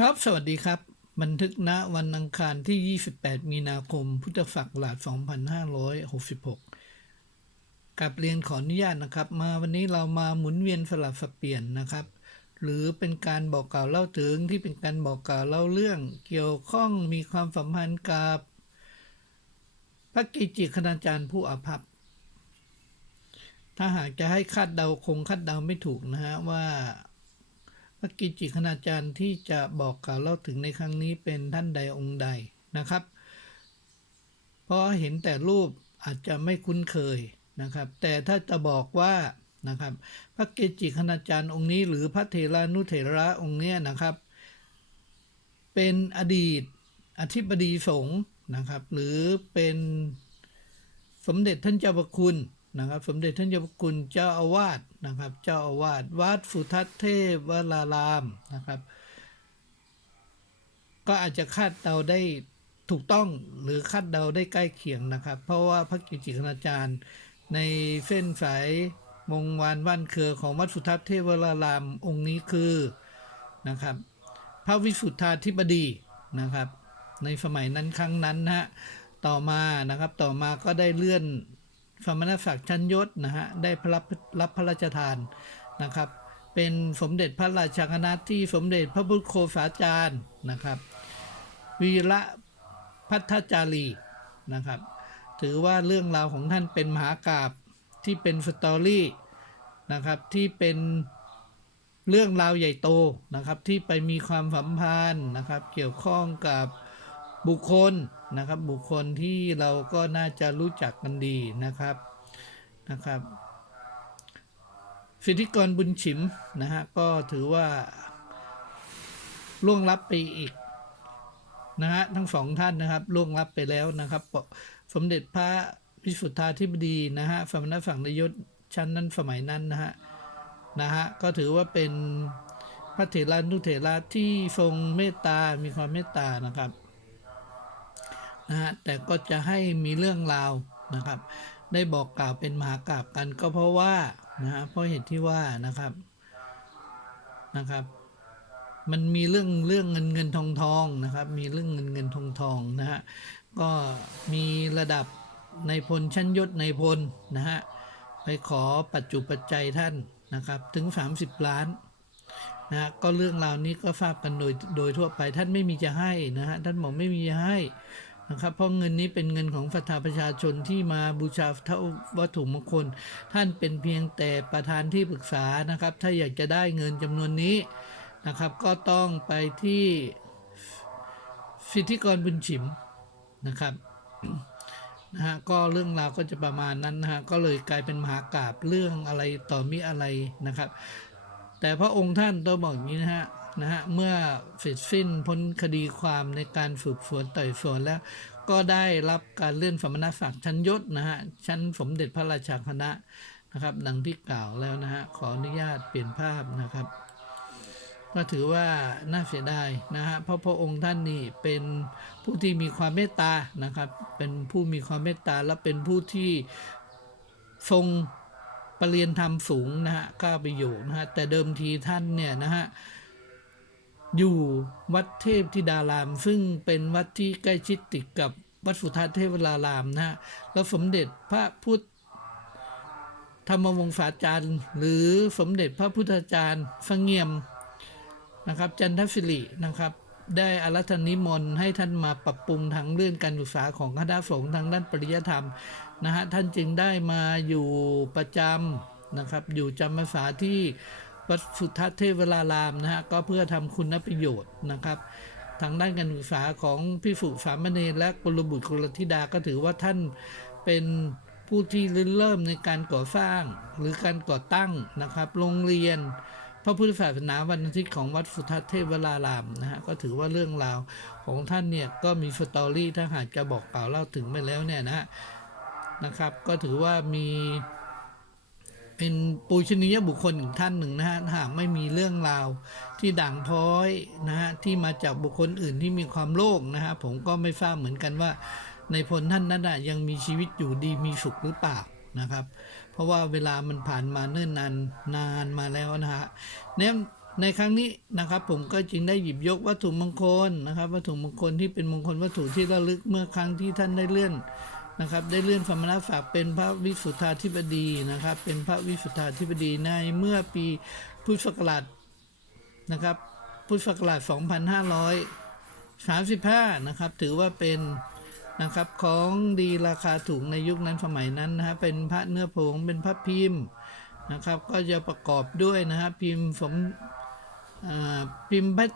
ครับ สวัสดีครับ บันทึกณวันอังคารที่ 28 มีนาคม พุทธศักราช 2566กับเรียนขออนุญาตนะครับ มาวันนี้เรามาหมุนเวียนสลับสับเปลี่ยนนะครับ หรือเป็นการบอกกล่าวเล่าถึงที่เป็นการบอกกล่าวเล่าเรื่อง เกี่ยวข้องมีความสัมพันธ์กับ พระกิจิคณาจารย์ผู้อาภัพถ้าหากจะให้คาดเดาคงคาดเดาไม่ถูกนะฮะว่า พระกิจิคณาจารย์ที่จะบอกกล่าวเล่าถึงในครั้งนี้เป็นท่านใดองค์ใดนะครับ เพราะเห็นแต่รูปอาจจะไม่คุ้นเคยนะครับ แต่ถ้าจะบอกว่านะครับ พระเกจิคณาจารย์องค์นี้ หรือพระเทรานุเถระองค์เนี้ยนะครับ เป็นอดีตอธิบดีสงฆ์นะครับ หรือเป็นสมเด็จท่านเจ้าพระคุณนะครับ สมเด็จท่านเจ้าพระคุณเจ้าอาวาส นะครับ เจ้าอาวาสวัดสุทัศเทพวรารามนะครับ ก็อาจจะคาดเดาได้ถูกต้องหรือคาดเดาได้ใกล้เคียงนะครับ เพราะว่าพระกิจิคณาจารย์ ในเส้นสายวงวานว่านเครือของวัดสุทัศเทพวรารามองค์นี้คือนะครับ พระวิสุทธาธิบดีนะครับ ในสมัยนั้นครั้งนั้นนะฮะต่อมานะครับต่อมาก็ได้เลื่อน สมณศักดิ์ชั้นยศนะฮะได้รับรับพระราชทานนะครับ เป็นสมเด็จพระราชาคณะที่สมเด็จพระพุทธโฆษาจารย์นะครับ วีระพัฒจารีนะครับ ถือว่าเรื่องราวของท่านเป็นมหากาบที่เป็นสตอรี่นะครับที่เป็นเรื่องราวใหญ่โตนะครับที่ไปมีความสัมพันธ์นะครับ เกี่ยวข้องกับ บุคคลนะครับบุคคลที่เราก็น่าจะรู้จักกันดีนะครับนะครับ สิทธิกรบุญฉิมนะฮะก็ถือว่าล่วงลับไปอีกนะฮะทั้งสองท่านนะครับล่วงลับไปแล้วนะครับ สมเด็จพระวิสุทธาธิบดีนะฮะสมณศักดิ์นยศชั้นนั้นสมัยนั้นนะฮะนะฮะก็ถือว่าเป็นพระเถรานุเถระที่ทรงเมตตา มีความเมตตานะครับ นะฮะแต่ก็จะให้มีเรื่องราวนะครับ ได้บอกกล่าวเป็นมหากราบกันก็เพราะว่านะฮะเพราะเหตุที่ว่านะครับนะครับ มันมีเรื่องเรื่องเงินเงินทองทองนะครับ มีเรื่องเงินเงินทองทองนะฮะก็มีระดับในพลชั้นยศในพลนะฮะไปขอปัจจุปัจจัยท่านนะครับถึง 30 ล้านนะฮะก็เรื่องราวนี้ก็ทราบกันโดยโดยทั่วไปท่านไม่มีจะให้นะฮะท่านบอกไม่มีจะให้ นะครับเพราะเงินนี้เป็นเงินของศรัทธาประชาชนที่มาบูชาเท่าวัตถุมงคล ท่านเป็นเพียงแต่ประธานที่ปรึกษานะครับ ถ้าอยากจะได้เงินจำนวนนี้นะครับ ก็ต้องไปที่สิทธิกรบุญฉิมนะครับนะฮะก็เรื่องราวก็จะประมาณนั้นนะฮะก็เลยกลายเป็นมหากราบเรื่องอะไรต่อมีอะไรนะครับ แต่พระองค์ท่านต้องบอกอย่างนี้นะฮะ นะฮะเมื่อเสร็จสิ้นพ้นคดีความในการสืบสวนไต่สวนแล้ว ก็ได้รับการเลื่อนสมณศักดิ์ชั้นยศนะฮะชั้นสมเด็จพระราชาคณะนะครับดังที่กล่าวแล้วนะฮะขออนุญาตเปลี่ยนภาพนะครับก็ถือว่าน่าเสียดายนะฮะเพราะพระองค์ท่านนี่เป็นผู้ที่มีความเมตตานะครับ เป็นผู้มีความเมตตาและเป็นผู้ที่ทรงปรรียนธรรมสูงนะฮะก้าไปอยู่นะฮะแต่เดิมทีท่านเนี่ยนะฮะ อยู่วัดเทพธิดาราม ซึ่งเป็นวัดที่ใกล้ชิดติดกับวัดสุทัศน์เทพวรารามนะฮะแล้วสมเด็จพระพุทธธรรมวงศาจารย์ หรือสมเด็จพระพุทธจารย์สงเงียมนะครับ จันทศิรินะครับ ได้อารัธนิมนต์ให้ท่านมาปรับปรุงทางเรื่องการศึกษาของคณะสงฆ์ทางด้านปริยธรรมนะฮะท่านจึงได้มาอยู่ประจำนะครับ อยู่จำพรรษาที่ วัดสุทัศน์เทวรารามนะฮะก็เพื่อทำคุณประโยชน์นะครับทางด้านการศึกษาของพิสุสามเณรและกุลบุตรกุลธิดาก็ถือว่าท่านเป็นผู้ที่เริ่มในการก่อสร้างหรือการก่อตั้งนะครับโรงเรียน พระพุทธศาสนาวันอาทิตย์ของวัดสุทัศน์เทวรารามนะฮะก็ถือว่าเรื่องราวของท่านเนี่ยก็มีสตอรี่ถ้าหากจะบอกกล่าวเล่าถึงไปแล้วเนี่ยนะฮะนะครับก็ถือว่ามี เป็นปูชนียบุคคลอีกท่านหนึ่งนะฮะหากไม่มีเรื่องราวที่ด่างพ้อยนะฮะที่มาจากบุคคลอื่นที่มีความโลภนะฮะผมก็ไม่ทราบเหมือนกันว่า ในพลท่านนั้นนะยังมีชีวิตอยู่ดีมีสุขหรือเปล่านะครับ เพราะว่าเวลามันผ่านมาเนิ่นนานนานมาแล้วนะฮะเนี่ยในครั้งนี้นะครับผมก็จึงได้หยิบยกวัตถุมงคลนะครับ วัตถุมงคลที่เป็นมงคลวัตถุที่ระลึกเมื่อครั้งที่ท่านได้เลื่อน นะครับได้เลื่อนสมณศักดิ์เป็นพระวิสุทธาธิบดีนะครับ เป็นพระวิสุทธาธิบดีในเมื่อปีพุทธศักราชนะครับพุทธศักราช 2535 นะครับ ถือว่าเป็นนะครับของดีราคาถูกในยุคนั้นสมัยนั้นนะฮะเป็นพระเนื้อผงเป็นพระพิมพ์นะครับ ก็จะประกอบด้วยนะฮะพิมพ์สมอ่าพิมพ์พระ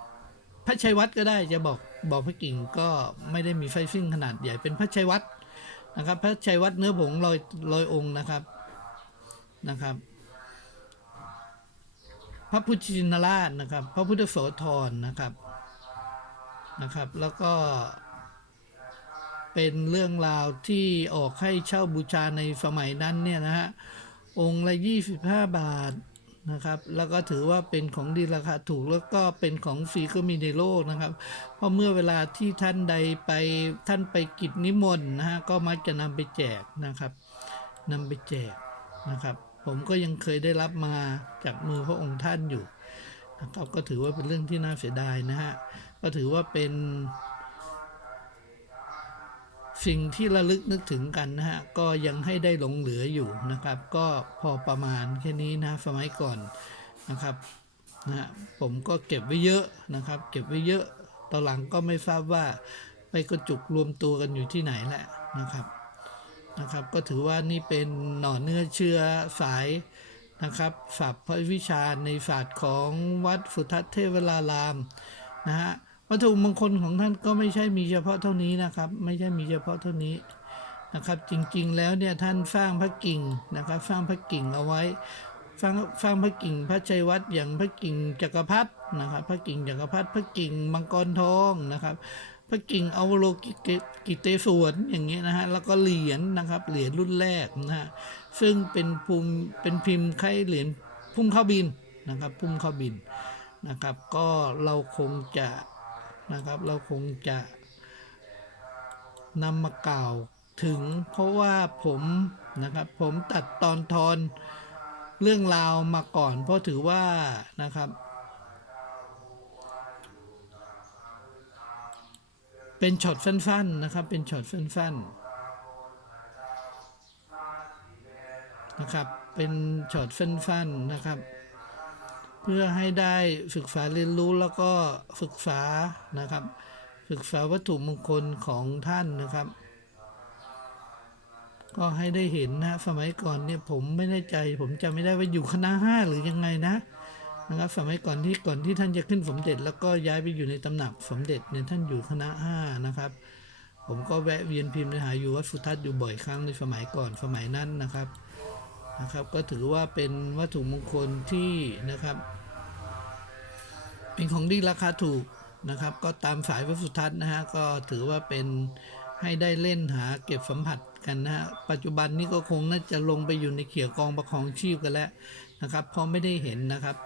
พระชัยวัตรก็ได้จะบอกบอกพระกิ่งก็ไม่ได้มีไฟซิ่งขนาดใหญ่เป็นพระชัยวัตร นะครับ พระชัยวัตรเนื้อผงลอยลอยองค์นะครับนะครับ พระพุทธชินราชนะครับ พระพุทธโสธรนะครับนะครับ แล้วก็เป็นเรื่องราวที่ออกให้เช่าบูชาในสมัยนั้นเนี่ยนะฮะองค์ละ 25 บาท นะครับ แล้วก็ถือว่าเป็นของดีราคาถูกแล้วก็เป็นของฟรีก็มีในโลกนะครับ เพราะเมื่อเวลาที่ท่านใดไปท่านไปกิจนิมนต์นะฮะก็มักจะนำไปแจกนะครับนำไปแจกนะครับ ผมก็ยังเคยได้รับมาจากมือพระองค์ท่านอยู่นะครับก็ถือว่าเป็นเรื่องที่น่าเสียดายนะฮะก็ถือว่าเป็น สิ่งที่ระลึกนึกถึงกันนะฮะก็ยังให้ได้หลงเหลืออยู่นะครับ ก็พอประมาณแค่นี้นะสมัยก่อนนะครับนะฮะผมก็เก็บไว้เยอะนะครับ เก็บไว้เยอะตอนหลังก็ไม่ทราบว่าไปกระจุกรวมตัวกันอยู่ที่ไหนแหละนะครับนะครับ ก็ถือว่านี่เป็นหน่อเนื้อเชื้อสายนะครับศัพท์พระวิชาในศาสตร์ของวัดสุทัศเทวรารามนะฮะ วัตถุมงคลของท่านก็ไม่ใช่มีเฉพาะเท่านี้นะครับ ไม่ใช่มีเฉพาะเท่านี้นะครับ จริงๆแล้วเนี่ยท่านสร้างพระกิ่งนะครับสร้างพระกิ่งเอาไว้สร้างสร้างพระกิ่งพระชัยวัดอย่างพระกิ่งจักรพรรดินะครับพระกิ่งจักรพรรดิพระกิ่งมังกรทองนะครับพระกิ่งอวโลกิเกิเตศวรอย่างเงี้ยนะฮะแล้วก็เหรียญนะครับเหรียญรุ่นแรกนะฮะซึ่งเป็นภูมิเป็นพิมพ์คล้เหรียญพุ่มข้าบินนะครับพุ่มข้าบินนะครับ ก็เราคงจะ นะครับ เราคงจะนำมากล่าวถึงเพราะว่าผมนะครับผมตัดตอนทอนเรื่องราวมาก่อน เพราะถือว่านะครับ เป็นช็อตสั้นๆนะครับ เป็นช็อตสั้นๆนะครับ เป็นช็อตสั้นๆนะครับ เพื่อให้ได้ศึกษาเรียนรู้แล้วก็ศึกษานะครับ ศึกษาวัตถุมงคลของท่านนะครับ ก็ให้ได้เห็นนะสมัยก่อนเนี่ยผมไม่แน่ใจ ผมจำไม่ได้ว่าอยู่คณะห้าหรือยังไงนะนะครับสมัยก่อนที่ก่อนที่ท่านจะขึ้นสมเด็จ แล้วก็ย้ายไปอยู่ในตำหนักสมเด็จเนี่ยท่านอยู่คณะห้านะครับ ผมก็แวะเวียนพิมพ์ในหาอยู่วัดสุทัศน์อยู่บ่อยครั้งในสมัยก่อนสมัยนั้นนะครับ นะครับ ก็ถือว่าเป็นวัตถุมงคลที่นะครับ เป็นของดีราคาถูกนะครับ ก็ตามสายวัสุทัศน์นะฮะก็ถือว่าเป็นให้ได้เล่นหาเก็บสัมผัสกันนะฮะปัจจุบันนี้ก็คงน่าจะลงไปอยู่ในเขียกองประคองชีพกันแล้วนะครับ เพราะไม่ได้เห็นนะครับ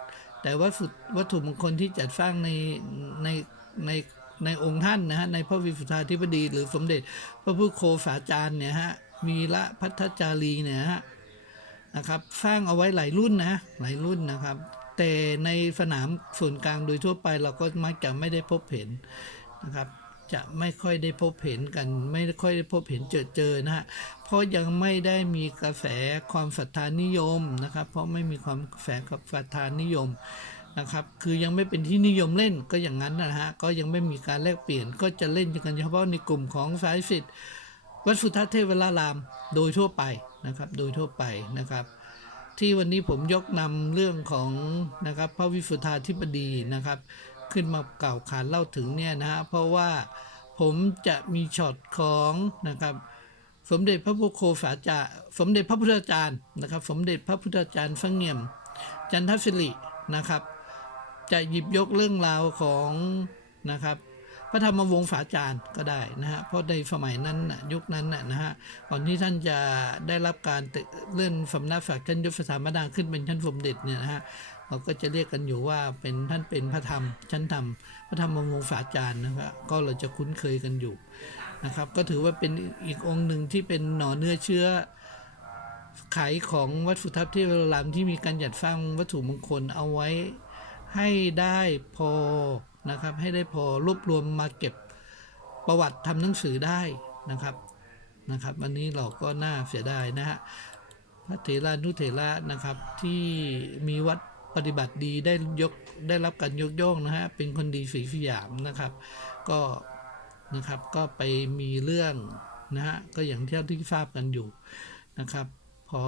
แต่ว่าสุดวัตถุมงคลที่จัดสร้างในในในในองค์ท่านนะฮะในพระวิสุทธาธิบดีหรือสมเด็จ พระพุทธโคสาจารย์เนี่ยฮะมีละพัทจารีเนี่ยฮะ นะครับ สร้างเอาไว้หลายรุ่นนะหลายรุ่นนะครับ แต่ในสนามส่วนกลางโดยทั่วไปเราก็มักจะไม่ได้พบเห็นนะครับ จะไม่ค่อยได้พบเห็นกัน ไม่ค่อยได้พบเห็นเจอเจอนะฮะเพราะยังไม่ได้มีกระแสความศรัทธานิยมนะครับ เพราะไม่มีความกระแสกับศรัทธานิยมนะครับคือยังไม่เป็นที่นิยมเล่นก็อย่างนั้นนะฮะก็ยังไม่มีการแลกเปลี่ยนก็จะเล่นกันเฉพาะในกลุ่มของสายสิทธิ์ วัดสุทัศน์เทวราราม โดยทั่วไปนะครับ โดยทั่วไปนะครับ ที่วันนี้ผมยกนำเรื่องของนะครับพระวิสุทธาธิบดีนะครับ ขึ้นมากล่าวขานเล่าถึงเนี่ยนะฮะเพราะว่าผมจะมีช็อตของนะครับสมเด็จพระพุทธโคสาจารย์สมเด็จพระพุทธจารย์นะครับ สมเด็จพระพุทธจารย์ฟังเงียม จันทศิรินะครับ จะหยิบยกเรื่องราวของนะครับ ระธรรมวงศ์ฝาจารย์ก็ได้นะฮะเพราะในสมัยนั้นนะยุคนั้นนะนะฮะก่อนที่ท่านจะได้รับการเลื่อนสำนักศักดิ์ชั้นยศสถาบดาขึ้นเป็นชั้นสมเด็จเนี่ยนะฮะเราก็จะเรียกกันอยู่ว่าเป็นท่านเป็นพระธรรมชั้นธรรมพระธรรมวงศ์ฝาจารย์นะครับก็เราจะคุ้นเคยกันอยู่นะครับ ก็ถือว่าเป็นอีกองค์หนึ่งที่เป็นหน่อเนื้อเชื้อขายของวัดสุทัศน์ที่วรารามที่มีการจัดสร้างวัตถุมงคลเอาไว้ให้ได้พอ นะครับ ให้ได้พอรวบรวมมาเก็บประวัติทำหนังสือได้นะครับนะครับวันนี้เราก็น่าเสียดายนะฮะพระเถรานุเถระนะครับที่มีวัดปฏิบัติดีได้ยกได้รับการยกย่องนะฮะเป็นคนดีสีสยามนะครับ ก็นะครับก็ไปมีเรื่องนะฮะก็อย่างที่ที่ทราบกันอยู่นะครับ พอ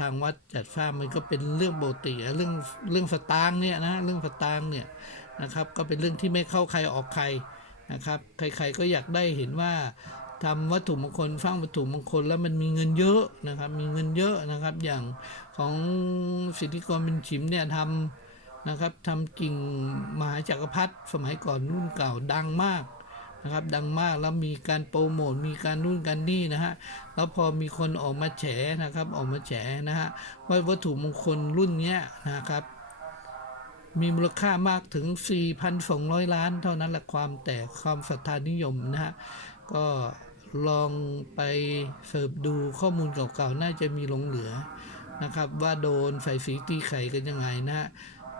ทางวัดจัดสร้ามันก็เป็นเรื่องปกติเรื่องเรื่องสตางเนี่ยนะเรื่องสตางเนี่ย นะครับ ก็เป็นเรื่องที่ไม่เข้าใครออกใครนะครับ ใครๆก็อยากได้เห็นว่าทำวัตถุมงคลสร้างวัตถุมงคลแล้วมันมีเงินเยอะนะครับ มีเงินเยอะนะครับ อย่างของสิทธิกรเป็นฉิมเนี่ยทำนะครับทำกิ่งมหาจักรพรรดิสมัยก่อนรุ่นเก่าดังมากนะครับดังมากแล้วมีการโปรโมทมีการนู่นกันนี่นะฮะแล้วพอมีคนออกมาแฉนะครับออกมาแฉนะฮะว่าวัตถุมงคลรุ่นเนี้ยนะครับ มีมูลค่ามากถึง 4,200 ล้าน เท่านั้นแหละความแต่ความศรัทธานิยมนะฮะ ก็ลองไปเสิร์ฟดูข้อมูลเก่าๆ น่าจะมีหลงเหลือนะครับ ว่าโดนใส่สีตีไข่กันยังไงนะฮะ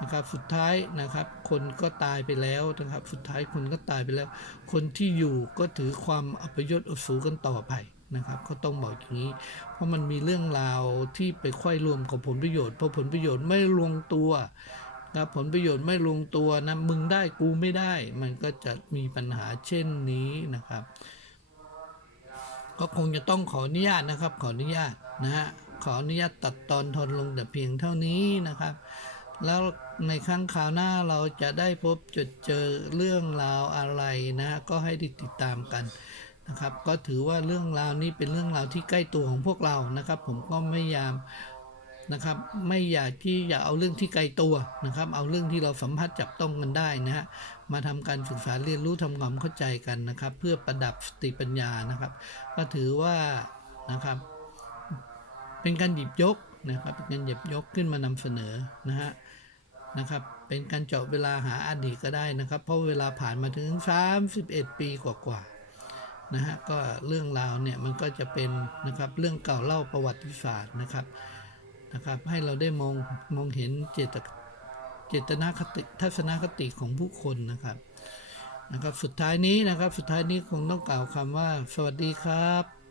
นะครับสุดท้ายนะครับ คนก็ตายไปแล้วนะครับ สุดท้ายคนก็ตายไปแล้ว คนที่อยู่ก็ถือความอัปยศอสูกันต่อไปนะครับเขาต้องบอกอย่างนี้ เพราะมันมีเรื่องราวที่ไปควยรวมกับผลประโยชน์พอผลประโยชน์ไม่ลงตัว นะผลประโยชน์ไม่ลงตัวนะมึงได้กูไม่ได้ มันก็จะมีปัญหาเช่นนี้นะครับ ก็คงจะต้องขออนุญาตนะครับ ขออนุญาตนะฮะขออนุญาตตัดตอนทนลงแต่เพียงเท่านี้นะครับ แล้วในครั้งคราวหน้าเราจะได้พบจดเจอเรื่องราวอะไรนะก็ให้ได้ติดตามกันนะครับ ก็ถือว่าเรื่องราวนี้เป็นเรื่องราวที่ใกล้ตัวของพวกเรานะครับ ผมก็ไม่ยาม นะครับ ไม่อยากที่อยากเอาเรื่องที่ไกลตัวนะครับ เอาเรื่องที่เราสัมผัสจับต้องกันได้นะฮะมาทำการศึกษาเรียนรู้ทำความเข้าใจกันนะครับ เพื่อประดับสติปัญญานะครับ ก็ถือว่านะครับ เป็นการหยิบยกนะครับเป็นการหยิบยกขึ้นมานำเสนอนะฮะนะครับเป็นการเจาะเวลาหาอดีตก็ได้นะครับ เพราะเวลาผ่านมาถึง 31 ปีกว่าๆนะฮะก็เรื่องราวเนี่ยมันก็จะเป็นนะครับเรื่องเก่าเล่าประวัติศาสตร์นะครับ นะครับ ให้เราได้มองมองเห็นเจตเจตนาคติทัศนคติของผู้คนนะครับนะครับ สุดท้ายนี้นะครับ สุดท้ายนี้คงต้องกล่าวคำว่า สวัสดีครับ